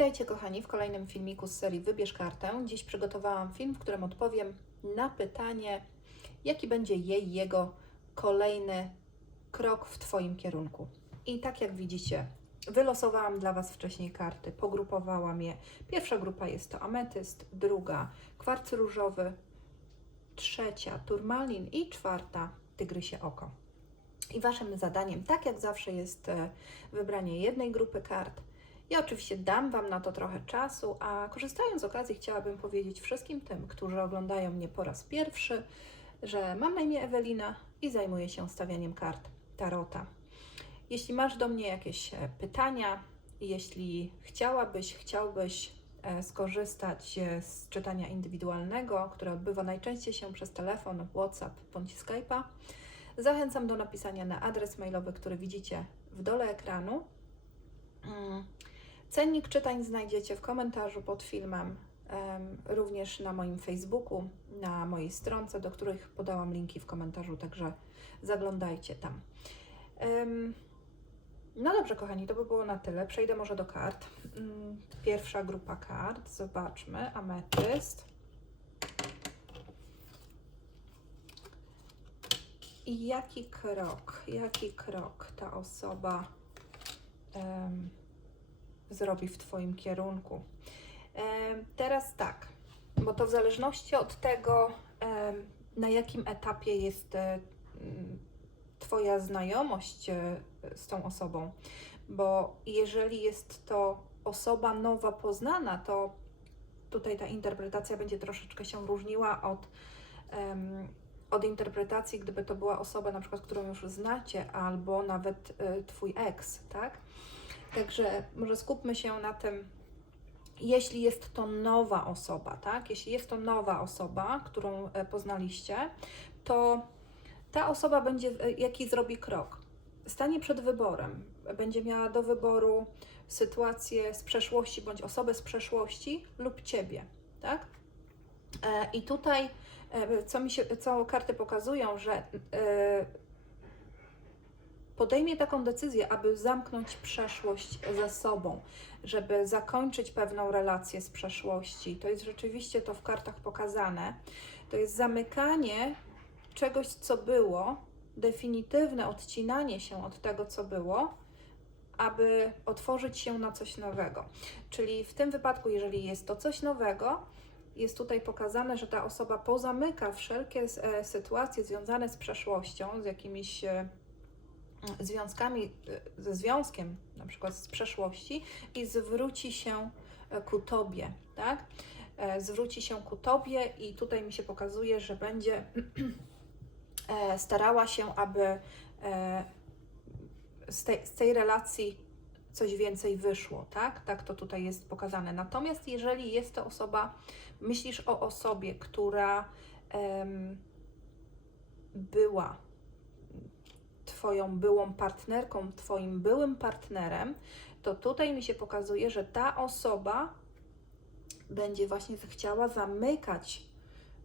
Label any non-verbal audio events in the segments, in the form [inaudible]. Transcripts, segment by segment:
Witajcie kochani w kolejnym filmiku z serii Wybierz kartę. Dziś przygotowałam film, w którym odpowiem na pytanie, jaki będzie jej, jego kolejny krok w Twoim kierunku. I tak jak widzicie, wylosowałam dla Was wcześniej karty, pogrupowałam je. Pierwsza grupa jest to ametyst, druga kwarc różowy, trzecia turmalin i czwarta tygrysie oko. I Waszym zadaniem, tak jak zawsze, jest e, wybranie jednej grupy kart. Ja oczywiście dam Wam na to trochę czasu, a korzystając z okazji, chciałabym powiedzieć wszystkim tym, którzy oglądają mnie po raz pierwszy, że mam na imię Ewelina i zajmuję się stawianiem kart Tarota. Jeśli masz do mnie jakieś e, pytania, jeśli chciałabyś, chciałbyś e, skorzystać e, z czytania indywidualnego, które odbywa najczęściej się przez telefon, WhatsApp bądź Skype'a, zachęcam do napisania na adres mailowy, który widzicie w dole ekranu. Cennik czytań znajdziecie w komentarzu pod filmem, em, również na moim Facebooku, na mojej stronce, do których podałam linki w komentarzu, także zaglądajcie tam. No dobrze, kochani, to by było na tyle. Przejdę może do kart. Mm, Pierwsza grupa kart, zobaczmy. Ametyst. I jaki krok, jaki krok ta osoba em, zrobi w Twoim kierunku? Em, teraz tak, bo to w zależności od tego, em, na jakim etapie jest e, Twoja znajomość e, z tą osobą, bo jeżeli jest to osoba nowa, poznana, to tutaj ta interpretacja będzie troszeczkę się różniła od, od interpretacji, gdyby to była osoba na przykład, którą już znacie, albo nawet e, Twój ex, tak? Także może skupmy się na tym, jeśli jest to nowa osoba, tak? Jeśli jest to nowa osoba, którą e, poznaliście, to ta osoba będzie, e, jaki zrobi krok? Stanie przed wyborem. Będzie miała do wyboru sytuację z przeszłości bądź osobę z przeszłości lub ciebie, tak? E, I tutaj, co mi się, co karty pokazują, że podejmie taką decyzję, aby zamknąć przeszłość za sobą, żeby zakończyć pewną relację z przeszłości. To jest rzeczywiście to w kartach pokazane. To jest zamykanie czegoś, co było, definitywne odcinanie się od tego, co było, aby otworzyć się na coś nowego. Czyli w tym wypadku, jeżeli jest to coś nowego, jest tutaj pokazane, że ta osoba pozamyka wszelkie e, sytuacje związane z przeszłością, z jakimiś e, związkami, ze związkiem na przykład z przeszłości i zwróci się e, ku Tobie, tak? E, Zwróci się ku Tobie i tutaj mi się pokazuje, że będzie [clears throat] e, starała się, aby z tej, z tej relacji coś więcej wyszło, tak? Tak to tutaj jest pokazane. Natomiast jeżeli jest to osoba, myślisz o osobie, która em, była Twoją byłą partnerką, Twoim byłym partnerem, to tutaj mi się pokazuje, że ta osoba będzie właśnie chciała zamykać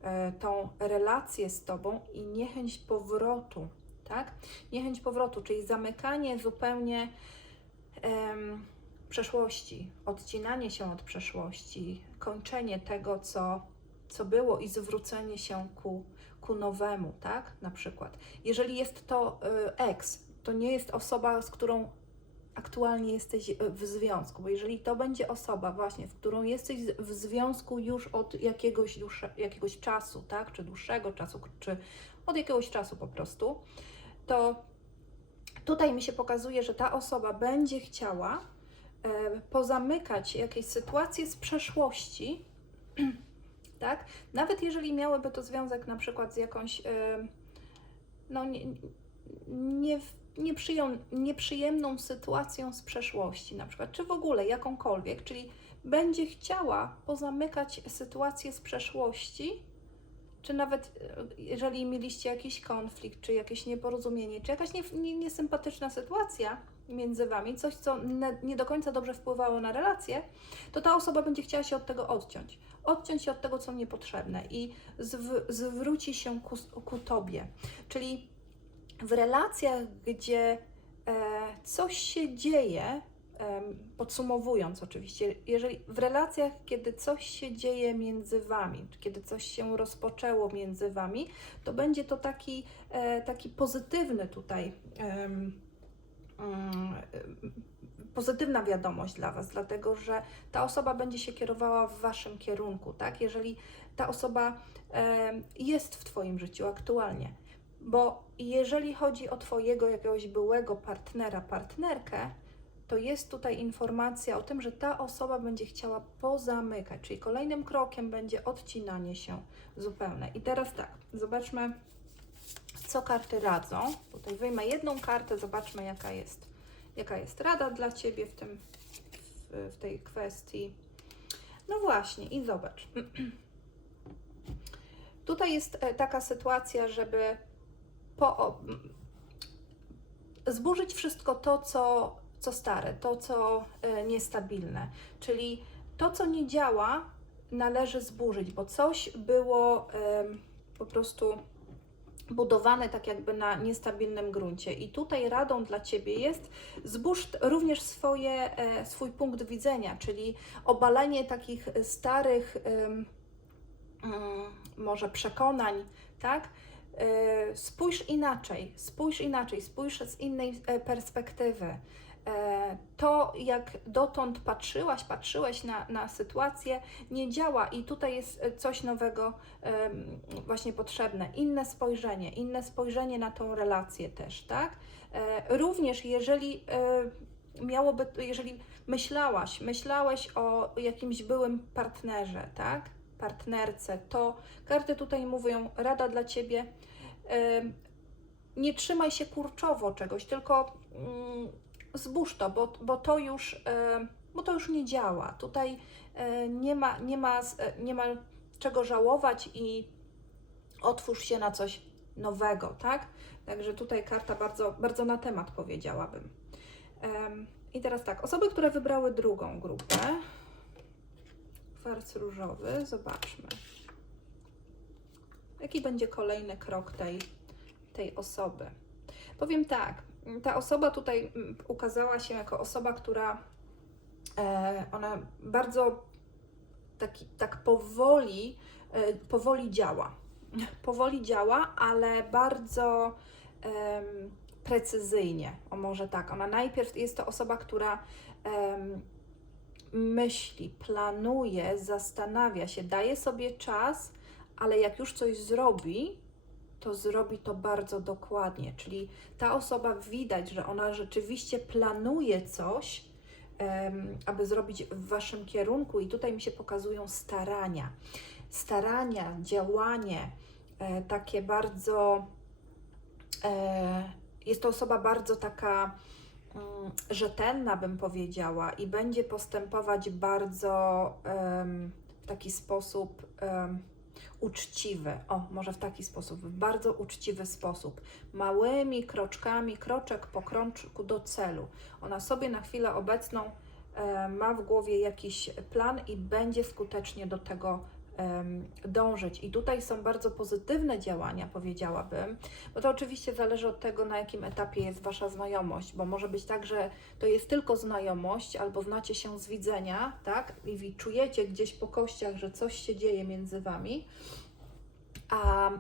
e, tą relację z Tobą i niechęć powrotu, tak? Niechęć powrotu, czyli zamykanie zupełnie em, przeszłości, odcinanie się od przeszłości, kończenie tego, co, co było i zwrócenie się ku, ku nowemu, tak? Na przykład. Jeżeli jest to y, ex, to nie jest osoba, z którą aktualnie jesteś y, w związku, bo jeżeli to będzie osoba właśnie, z którą jesteś w związku już od jakiegoś, dłuższe, jakiegoś czasu, tak? Czy dłuższego czasu, czy od jakiegoś czasu po prostu, to tutaj mi się pokazuje, że ta osoba będzie chciała e, pozamykać jakieś sytuacje z przeszłości, [clears throat] tak? Nawet jeżeli miałyby to związek na przykład z jakąś e, no, nie, nie, nieprzyjemną, nieprzyjemną sytuacją z przeszłości, na przykład, czy w ogóle jakąkolwiek, czyli będzie chciała pozamykać sytuację z przeszłości, czy nawet e, jeżeli mieliście jakiś konflikt, czy jakieś nieporozumienie, czy jakaś nie, nie, niesympatyczna sytuacja między wami, coś, co nie do końca dobrze wpływało na relację, to ta osoba będzie chciała się od tego odciąć. Odciąć się od tego, co niepotrzebne i zw, zwróci się ku, ku tobie. Czyli w relacjach, gdzie e, coś się dzieje, podsumowując oczywiście, jeżeli w relacjach, kiedy coś się dzieje między wami, kiedy coś się rozpoczęło między wami, to będzie to taki, e, taki pozytywny tutaj. Pozytywna wiadomość dla Was, dlatego że ta osoba będzie się kierowała w Waszym kierunku, tak? Jeżeli ta osoba jest w Twoim życiu aktualnie. Bo jeżeli chodzi o Twojego jakiegoś byłego partnera, partnerkę, to jest tutaj informacja o tym, że ta osoba będzie chciała pozamykać, czyli kolejnym krokiem będzie odcinanie się zupełne. I teraz tak, zobaczmy, co karty radzą. Tutaj wyjmę jedną kartę, zobaczmy, jaka jest, jaka jest rada dla Ciebie w, tym, w, w tej kwestii. No właśnie, i zobacz. [clears throat] Tutaj jest e, taka sytuacja, żeby po, zburzyć wszystko to, co, co stare, to, co e, niestabilne. Czyli to, co nie działa, należy zburzyć, bo coś było po prostu budowane tak jakby na niestabilnym gruncie. I tutaj radą dla Ciebie jest zbóż również swoje, e, swój punkt widzenia, czyli obalenie takich starych mm, może przekonań, tak? E, Spójrz inaczej, spójrz inaczej, spójrz z innej e, perspektywy. E, To, jak dotąd patrzyłaś, patrzyłeś na, na sytuację, nie działa i tutaj jest e, coś nowego właśnie potrzebne. Inne spojrzenie, inne spojrzenie na tą relację też, tak? E, Również jeżeli miałoby, jeżeli myślałaś, myślałeś o jakimś byłym partnerze, tak? Partnerce, to karty tutaj mówią, rada dla Ciebie, nie trzymaj się kurczowo czegoś, tylko mm, zbóż to, bo, bo to już, em, bo to już nie działa. Tutaj e, nie ma, nie ma, e, nie ma czego żałować i otwórz się na coś nowego, tak? Także tutaj karta bardzo, bardzo na temat powiedziałabym. I teraz tak, osoby, które wybrały drugą grupę, kwarc różowy, zobaczmy. Jaki będzie kolejny krok tej, tej osoby? Powiem tak, ta osoba tutaj ukazała się jako osoba, która e, ona bardzo taki, tak powoli, e, powoli działa. [laughs] Powoli działa, ale bardzo em, precyzyjnie. O może tak. Ona najpierw jest to osoba, która em, myśli, planuje, zastanawia się, daje sobie czas, ale jak już coś zrobi, to zrobi to bardzo dokładnie. Czyli ta osoba widać, że ona rzeczywiście planuje coś, em, aby zrobić w waszym kierunku, i tutaj mi się pokazują starania. Starania, działanie, e, takie bardzo. E, jest to osoba bardzo taka mm, rzetelna, bym powiedziała, i będzie postępować bardzo em, w taki sposób em, uczciwy. O, może w taki sposób, w bardzo uczciwy sposób. Małymi kroczkami, kroczek po kroczku do celu. Ona sobie na chwilę obecną e, ma w głowie jakiś plan i będzie skutecznie do tego dążyć. I tutaj są bardzo pozytywne działania, powiedziałabym, bo to oczywiście zależy od tego, na jakim etapie jest Wasza znajomość, bo może być tak, że to jest tylko znajomość, albo znacie się z widzenia, tak, i czujecie gdzieś po kościach, że coś się dzieje między Wami, a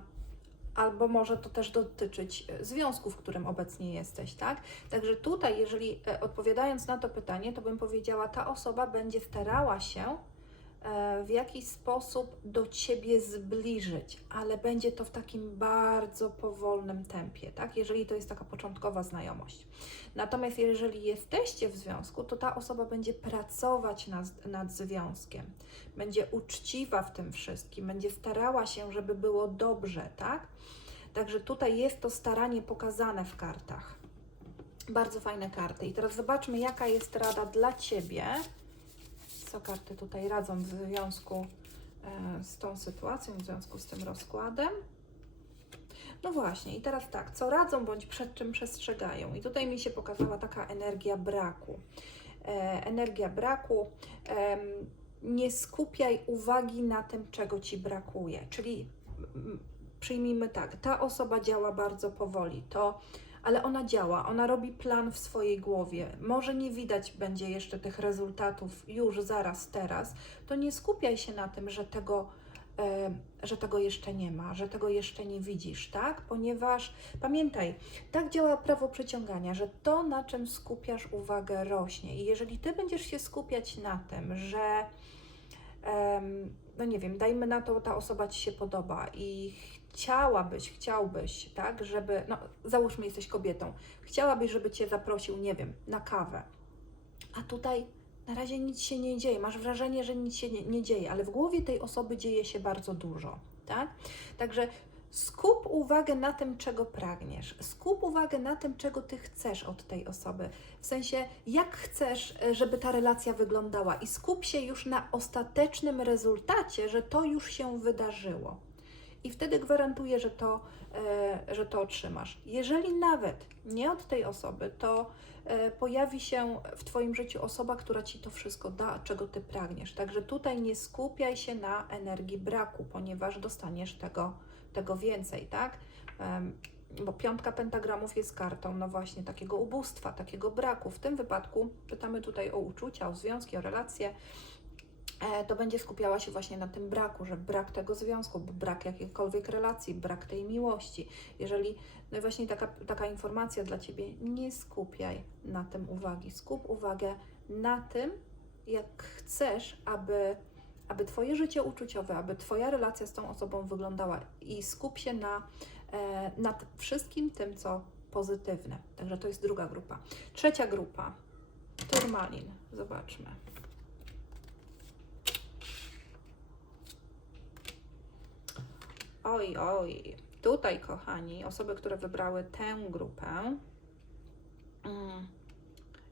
albo może to też dotyczyć e, związku, w którym obecnie jesteś, tak? Także tutaj, jeżeli e, odpowiadając na to pytanie, to bym powiedziała, ta osoba będzie starała się w jakiś sposób do ciebie zbliżyć, ale będzie to w takim bardzo powolnym tempie, tak? Jeżeli to jest taka początkowa znajomość. Natomiast jeżeli jesteście w związku, to ta osoba będzie pracować nad, nad związkiem, będzie uczciwa w tym wszystkim, będzie starała się, żeby było dobrze, tak? Także tutaj jest to staranie pokazane w kartach. Bardzo fajne karty. I teraz zobaczmy, jaka jest rada dla Ciebie. Co karty tutaj radzą w związku e, z tą sytuacją, w związku z tym rozkładem. No właśnie, i teraz tak, co radzą bądź przed czym przestrzegają? I tutaj mi się pokazała taka energia braku. E, energia braku. nie skupiaj uwagi na tym, czego ci brakuje. Czyli przyjmijmy tak, ta osoba działa bardzo powoli, to ale ona działa, ona robi plan w swojej głowie. Może nie widać będzie jeszcze tych rezultatów już zaraz, teraz, to nie skupiaj się na tym, że tego, e, że tego jeszcze nie ma, że tego jeszcze nie widzisz, tak? Ponieważ pamiętaj, tak działa prawo przyciągania, że to, na czym skupiasz uwagę, rośnie. I jeżeli ty będziesz się skupiać na tym, że no nie wiem, dajmy na to, ta osoba ci się podoba i chciałabyś, chciałbyś, tak, żeby, no załóżmy, jesteś kobietą, chciałabyś, żeby cię zaprosił, nie wiem, na kawę, a tutaj na razie nic się nie dzieje, masz wrażenie, że nic się nie, nie dzieje, ale w głowie tej osoby dzieje się bardzo dużo, tak? Także skup uwagę na tym, czego pragniesz, skup uwagę na tym, czego ty chcesz od tej osoby, w sensie, jak chcesz, e, żeby ta relacja wyglądała, i skup się już na ostatecznym rezultacie, że to już się wydarzyło. I wtedy gwarantuję, że to, e, że to otrzymasz. Jeżeli nawet nie od tej osoby, to e, pojawi się w Twoim życiu osoba, która Ci to wszystko da, czego Ty pragniesz. Także tutaj nie skupiaj się na energii braku, ponieważ dostaniesz tego, tego więcej, tak? Bo piątka pentagramów jest kartą, no właśnie, takiego ubóstwa, takiego braku. W tym wypadku pytamy tutaj o uczucia, o związki, o relacje. E, To będzie skupiała się właśnie na tym braku, że brak tego związku, brak jakiejkolwiek relacji, brak tej miłości. Jeżeli, no i właśnie taka, taka informacja dla Ciebie, nie skupiaj na tym uwagi. Skup uwagę na tym, jak chcesz, aby aby Twoje życie uczuciowe, aby Twoja relacja z tą osobą wyglądała i skup się na, e, nad wszystkim tym, co pozytywne. Także to jest druga grupa. Trzecia grupa, turmalin. Zobaczmy. Oj, oj. Tutaj, kochani, osoby, które wybrały tę grupę, mm,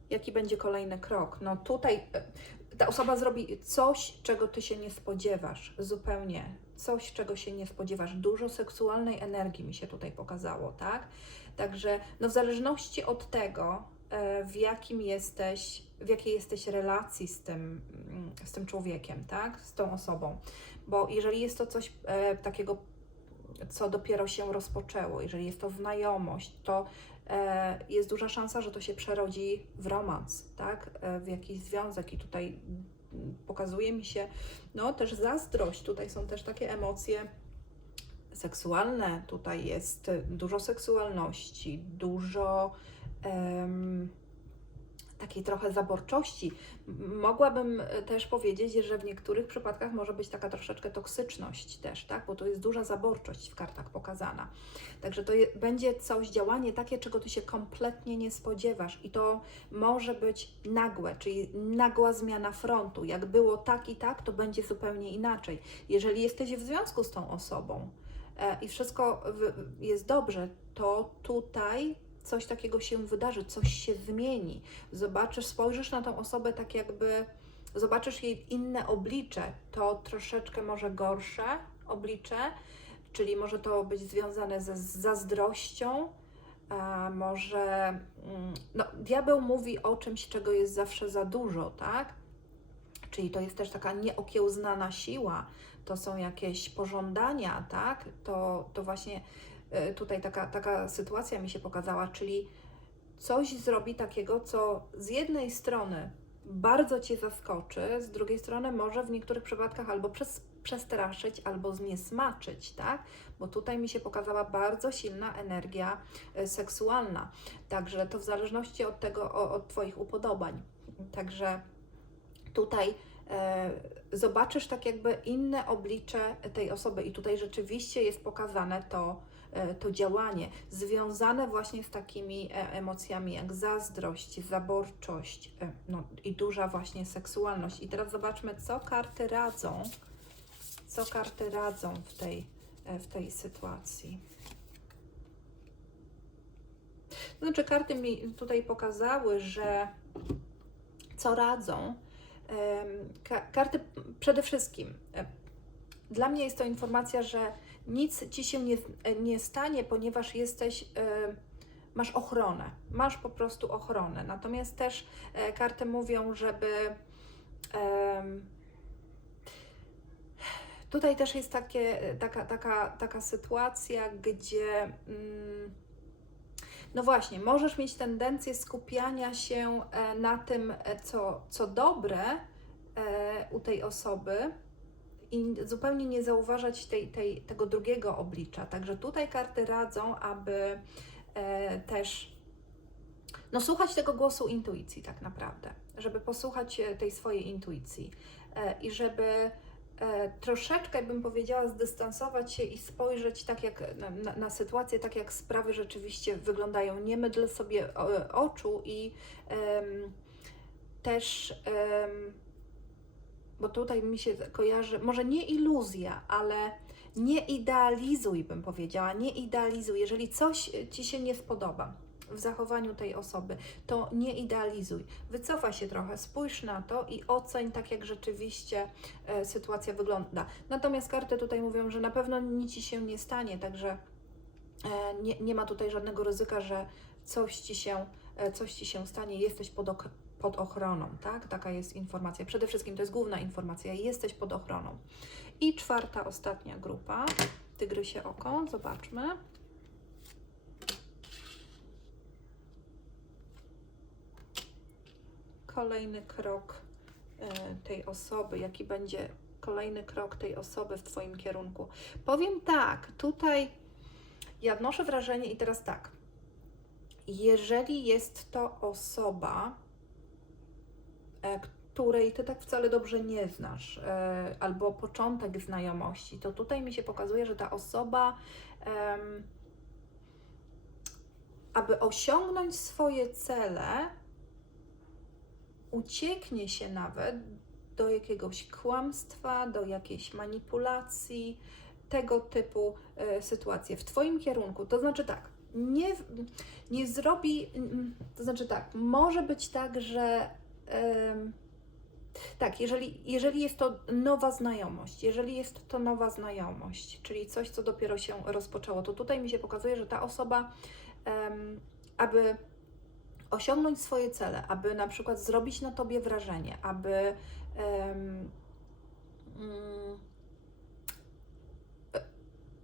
jaki będzie kolejny krok? No tutaj e, ta osoba zrobi coś, czego ty się nie spodziewasz, zupełnie. Coś, czego się nie spodziewasz. Dużo seksualnej energii mi się tutaj pokazało, tak? Także, no w zależności od tego, e, w jakim jesteś, w jakiej jesteś relacji z tym, mm, z tym człowiekiem, tak? Z tą osobą. Bo jeżeli jest to coś e, takiego, co dopiero się rozpoczęło, jeżeli jest to znajomość, to e, jest duża szansa, że to się przerodzi w romans, tak? E, w jakiś związek. I tutaj mm, pokazuje mi się, no też zazdrość, tutaj są też takie emocje seksualne, tutaj jest dużo seksualności, dużo takiej trochę zaborczości. Mogłabym e, też powiedzieć, że w niektórych przypadkach może być taka troszeczkę toksyczność też, tak? Bo to jest duża zaborczość w kartach pokazana. Także to je, będzie coś, działanie takie, czego ty się kompletnie nie spodziewasz i to może być nagłe, czyli nagła zmiana frontu. Jak było tak i tak, to będzie zupełnie inaczej. Jeżeli jesteś w związku z tą osobą e, i wszystko jest dobrze, to tutaj coś takiego się wydarzy, coś się zmieni. Zobaczysz, spojrzysz na tą osobę tak jakby, zobaczysz jej inne oblicze, to troszeczkę może gorsze oblicze, czyli może to być związane ze zazdrością, a może, mm, no, diabeł mówi o czymś, czego jest zawsze za dużo, tak? Czyli to jest też taka nieokiełznana siła, to są jakieś pożądania, tak? To, to właśnie tutaj taka, taka sytuacja mi się pokazała, czyli coś zrobi takiego, co z jednej strony bardzo Cię zaskoczy, z drugiej strony może w niektórych przypadkach albo przez, przestraszyć, albo zniesmaczyć, tak? Bo tutaj mi się pokazała bardzo silna energia e, seksualna. Także to w zależności od tego, od Twoich upodobań. Także tutaj e, zobaczysz tak jakby inne oblicze tej osoby i tutaj rzeczywiście jest pokazane to, e, to działanie związane właśnie z takimi e, emocjami jak zazdrość, zaborczość e, no, i duża właśnie seksualność. I teraz zobaczmy, co karty radzą, co karty radzą w tej, e, w tej sytuacji. Znaczy, karty mi tutaj pokazały, że co radzą. Karty przede wszystkim. Dla mnie jest to informacja, że nic ci się nie, nie stanie, ponieważ jesteś, e, masz ochronę. Masz po prostu ochronę. Natomiast też e, karty mówią, żeby. Tutaj też jest takie, taka, taka, taka sytuacja, gdzie mm, No właśnie, możesz mieć tendencję skupiania się e, na tym, co, co dobre u tej osoby i zupełnie nie zauważać tej, tej, tego drugiego oblicza. Także tutaj karty radzą, aby e, też no, słuchać tego głosu intuicji, tak naprawdę, żeby posłuchać e, tej swojej intuicji e, i żeby e, troszeczkę, bym powiedziała, zdystansować się i spojrzeć tak jak na, na, sytuację, tak jak sprawy rzeczywiście wyglądają. Nie mydl sobie e, oczu i em, też. em, bo tutaj mi się kojarzy, może nie iluzja, ale nie idealizuj, bym powiedziała, nie idealizuj. Jeżeli coś ci się nie spodoba w zachowaniu tej osoby, to nie idealizuj. Wycofaj się trochę, spójrz na to i oceń tak, jak rzeczywiście e, sytuacja wygląda. Natomiast karty tutaj mówią, że na pewno nic ci się nie stanie, także e, nie, nie ma tutaj żadnego ryzyka, że coś ci się, e, coś ci się stanie, jesteś pod, ok- pod ochroną, tak? Taka jest informacja. Przede wszystkim to jest główna informacja, jesteś pod ochroną. I czwarta, ostatnia grupa, tygrysie oko, zobaczmy. Kolejny krok e, tej osoby, jaki będzie kolejny krok tej osoby w Twoim kierunku. Powiem tak, tutaj ja odnoszę wrażenie i teraz tak, jeżeli jest to osoba, której ty tak wcale dobrze nie znasz, e, albo początek znajomości, to tutaj mi się pokazuje, że ta osoba, aby osiągnąć swoje cele, ucieknie się nawet do jakiegoś kłamstwa, do jakiejś manipulacji, tego typu e, sytuacje w Twoim kierunku. To znaczy tak, nie, nie zrobi, mm, to znaczy tak, może być tak, że tak, jeżeli, jeżeli jest to nowa znajomość, jeżeli jest to nowa znajomość, czyli coś, co dopiero się rozpoczęło, to tutaj mi się pokazuje, że ta osoba, aby osiągnąć swoje cele, aby na przykład zrobić na tobie wrażenie, aby e,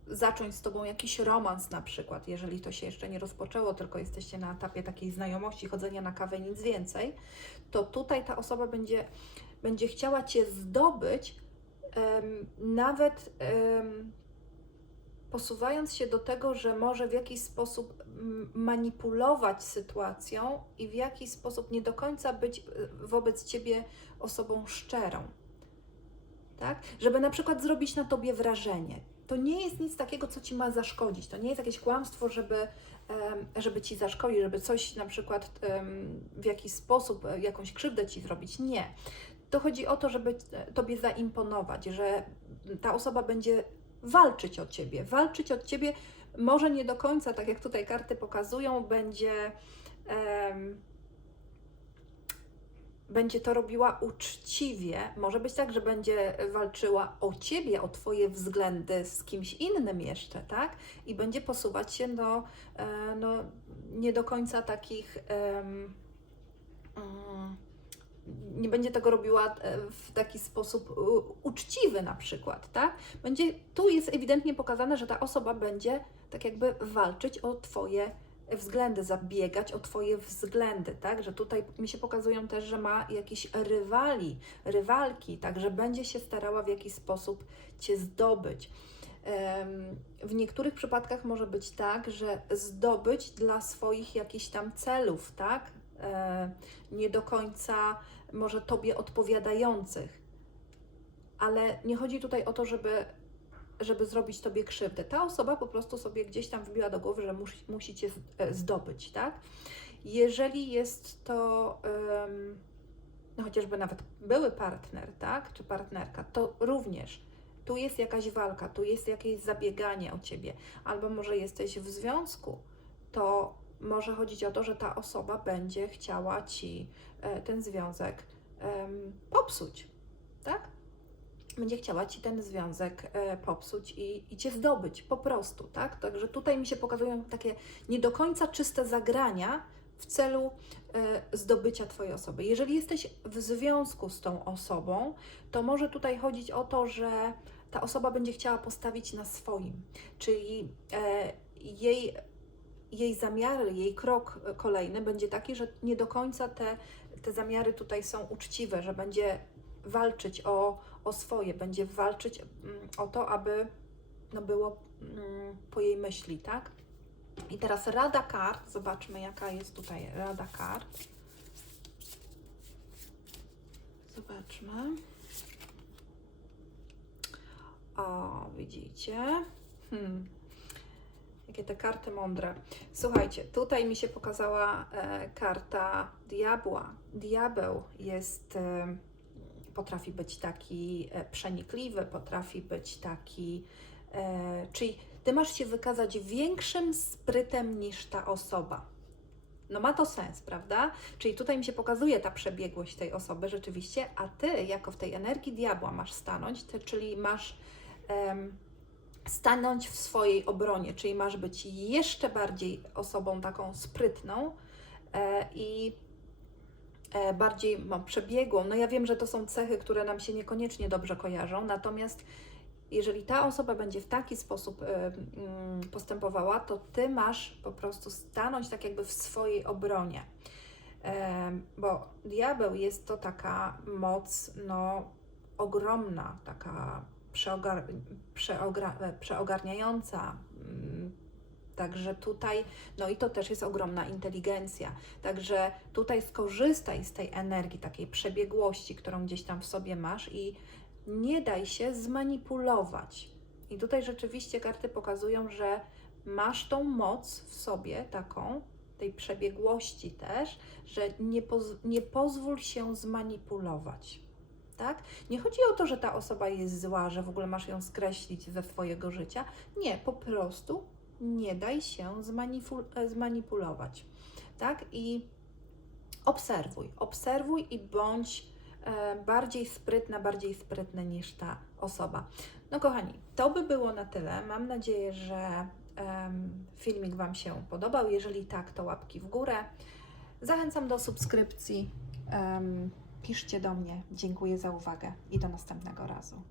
zacząć z tobą jakiś romans na przykład, jeżeli to się jeszcze nie rozpoczęło, tylko jesteście na etapie takiej znajomości, chodzenia na kawę, nic więcej, to tutaj ta osoba będzie, będzie chciała cię zdobyć, em, nawet em, posuwając się do tego, że może w jakiś sposób mm, manipulować sytuacją i w jakiś sposób nie do końca być y, wobec ciebie osobą szczerą. Tak? Żeby na przykład zrobić na tobie wrażenie. To nie jest nic takiego, co ci ma zaszkodzić. To nie jest jakieś kłamstwo, żeby, żeby ci zaszkodzić, żeby coś na przykład w jakiś sposób, e, jakąś krzywdę ci zrobić. Nie. To chodzi o to, żeby e, tobie zaimponować, że ta osoba będzie walczyć o ciebie. Walczyć od ciebie może nie do końca, tak jak tutaj karty pokazują, będzie. em, będzie to robiła uczciwie. Może być tak, że będzie walczyła o ciebie, o twoje względy z kimś innym jeszcze, tak? I będzie posuwać się do e, no, nie do końca takich. mm, nie będzie tego robiła e, w taki sposób uczciwy na przykład, tak? Będzie, tu jest ewidentnie pokazane, że ta osoba będzie tak jakby walczyć o Twoje względy, zabiegać o Twoje względy, tak? Że tutaj mi się pokazują też, że ma jakiś rywali, rywalki, tak? Że będzie się starała w jakiś sposób Cię zdobyć. W niektórych przypadkach może być tak, że zdobyć dla swoich jakichś tam celów, tak? E, Nie do końca może Tobie odpowiadających. Ale nie chodzi tutaj o to, żeby, żeby zrobić Tobie krzywdę. Ta osoba po prostu sobie gdzieś tam wbiła do głowy, że musi, musi Cię e, zdobyć, tak? Jeżeli jest to em, no chociażby nawet były partner, tak? Czy partnerka, to również tu jest jakaś walka, tu jest jakieś zabieganie o Ciebie. Albo może jesteś w związku, to może chodzić o to, że ta osoba będzie chciała Ci e, ten związek em, popsuć, tak? Będzie chciała Ci ten związek e, popsuć i, i Cię zdobyć po prostu, tak? Także tutaj mi się pokazują takie nie do końca czyste zagrania w celu e, zdobycia Twojej osoby. Jeżeli jesteś w związku z tą osobą, to może tutaj chodzić o to, że ta osoba będzie chciała postawić na swoim, czyli e, jej jej zamiary, jej krok kolejny będzie taki, że nie do końca te, te zamiary tutaj są uczciwe, że będzie walczyć o, o swoje, będzie walczyć mm, o to, aby no, było mm, po jej myśli, tak? I teraz rada kart, zobaczmy jaka jest tutaj rada kart. Zobaczmy. O, widzicie? Hmm. Jakie te karty mądre. Słuchajcie, tutaj mi się pokazała e, karta diabła. Diabeł jest, e, potrafi być taki e, przenikliwy, potrafi być taki, e, czyli ty masz się wykazać większym sprytem niż ta osoba. No ma to sens, prawda? Czyli tutaj mi się pokazuje ta przebiegłość tej osoby rzeczywiście, a ty jako w tej energii diabła masz stanąć, ty, czyli masz stanąć w swojej obronie, czyli masz być jeszcze bardziej osobą taką sprytną e, i bardziej no, przebiegłą. No ja wiem, że to są cechy, które nam się niekoniecznie dobrze kojarzą, natomiast jeżeli ta osoba będzie w taki sposób e, mm, postępowała, to ty masz po prostu stanąć tak jakby w swojej obronie. E, Bo diabeł jest to taka moc, no, ogromna, taka przeogar, przeogra, e, przeogarniająca. Także tutaj, no i to też jest ogromna inteligencja. Także tutaj skorzystaj z tej energii, takiej przebiegłości, którą gdzieś tam w sobie masz i nie daj się zmanipulować. I tutaj rzeczywiście karty pokazują, że masz tą moc w sobie, taką, tej przebiegłości też, że nie, poz- nie pozwól się zmanipulować. Tak? Nie chodzi o to, że ta osoba jest zła, że w ogóle masz ją skreślić ze swojego życia. Nie, po prostu nie daj się e, zmanipulować. Tak? I obserwuj, obserwuj i bądź e, bardziej sprytna, bardziej sprytny niż ta osoba. No kochani, to by było na tyle. Mam nadzieję, że filmik Wam się podobał. Jeżeli tak, to łapki w górę. Zachęcam do subskrypcji. Piszcie do mnie. Dziękuję za uwagę i do następnego razu.